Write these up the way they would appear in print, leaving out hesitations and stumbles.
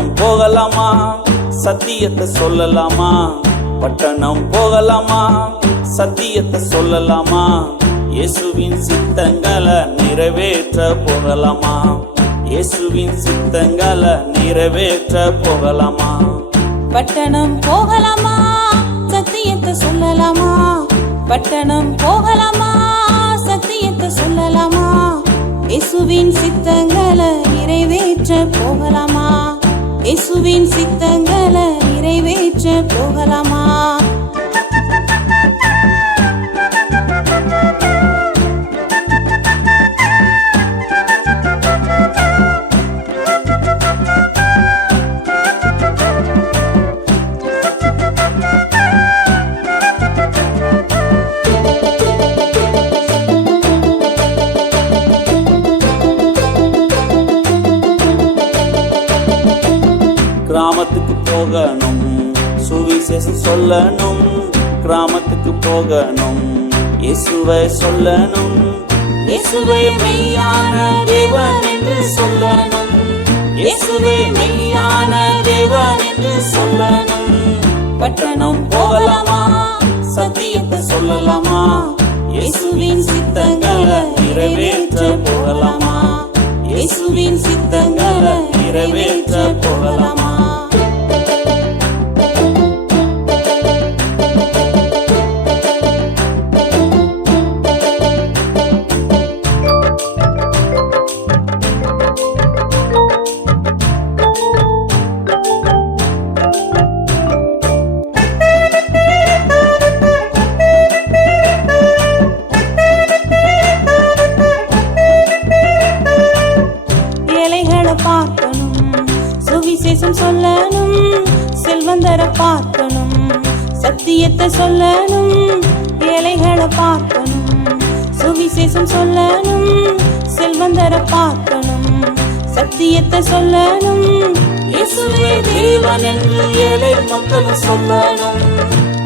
பட்டணம் போகலாமா, சத்தியத்தை சொல்லலாமா? பட்டணம் போகலாமா, சத்தியத்தை சொல்லலாமா? இயேசுவின் சித்தங்களை நிறைவேற்ற போகலாமா? இயேசுவின் சித்தங்களை நிறைவேற்ற போகலாமா? பட்டணம் போகலாமா, சத்தியத்தை சொல்லலாமா? பட்டணம் போகலாமா, சத்தியத்தை சொல்லலாமா? இயேசுவின் சித்தங்களை நிறைவேற்ற போகலாமா? இயேசுவின் சித்தங்களை நிறைவேற்ற போகலாமா? கிராமத்துக்கு போகணும், சுவிசேஷம் சொல்லணும். கிராமத்துக்கு போகணும், இயேசுவை சொல்லணும். இயேசுவை மெய்யான தேவன் என்று சொல்லணும். இயேசுவை மெய்யான தேவன் என்று சொல்லணும். பட்டணம் போகலாமா, சத்தியத்தை சொல்லலாமா? இயேசுவின் சித்தங்களை நிறைவேற்ற போகலாமா? இயேசுவின் சித்தங்களை நிறைவேற்ற போகலாமா? பார்க்கணும், சுவிசேஷம் சொல்லணும். செல்வந்தரை பார்க்கணும், சத்தியத்தை சொல்லணும். ஏழைகளை பார்க்கணும், சுவிசேஷம் சொல்லணும். செல்வந்தரை பார்க்கணும், சத்தியத்தை சொல்லணும். இயேசுவே தேவன் என்று ஏழை மக்கள் சொல்லணும்.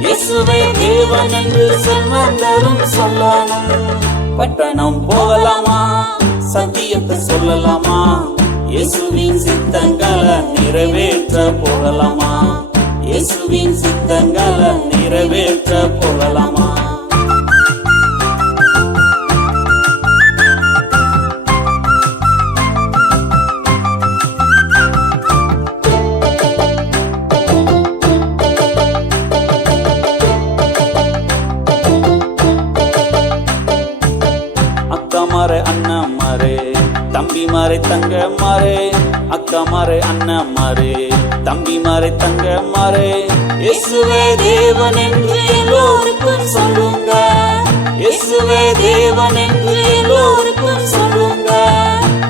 இயேசுவே தேவன் என்று செல்வந்தரும் சொல்லணும். பட்டணம் போகலாமா, சத்தியத்தை சொல்லலாமா? இயேசுவின் சித்தங்களை நிறைவேற்ற போகலாமா? இயேசுவின் சித்தங்களை நிறைவேற்ற போகலாமா? அக்கா மாறே, அண்ணா மாறே, தம்பி மாறே, தங்க மாறே. அக்கா மாறே, அண்ணா மாறே, தம்பி மாறே, தங்க மாறே. இயேசுவே தேவன் என்று எல்லோருக்கும் சொல்லுங்க. இயேசுவே தேவன் என்று எல்லோருக்கும் சொல்லுங்க.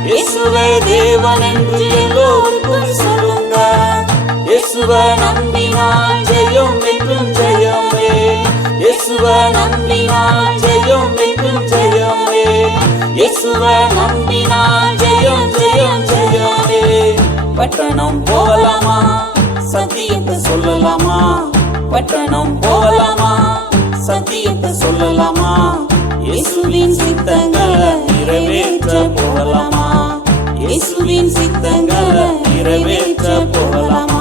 இயேசுவே தேவன் என்று எல்லோருக்கும் சொல்லுங்க. இயேசுவை நம்பினால் ஜெயம் என்றும் ஜெயமே. இயேசுவை நம்பினால் ஜெயம் என்றும் ஜெயமே. இயேசுவை நம்பினால் ஜெயம் ஜெயம் ஜெயமே. பட்டணம் போகலாமா, சத்தியத்தை சொல்லலாமா? பட்டணம் போகலாமா, சத்தியத்தை சொல்லலாமா? இயேசுவின் சித்தங்களை நிறைவேற்ற போகலாமா? இயேசுவின் சித்தங்களை நிறைவேற்ற போகலாமா?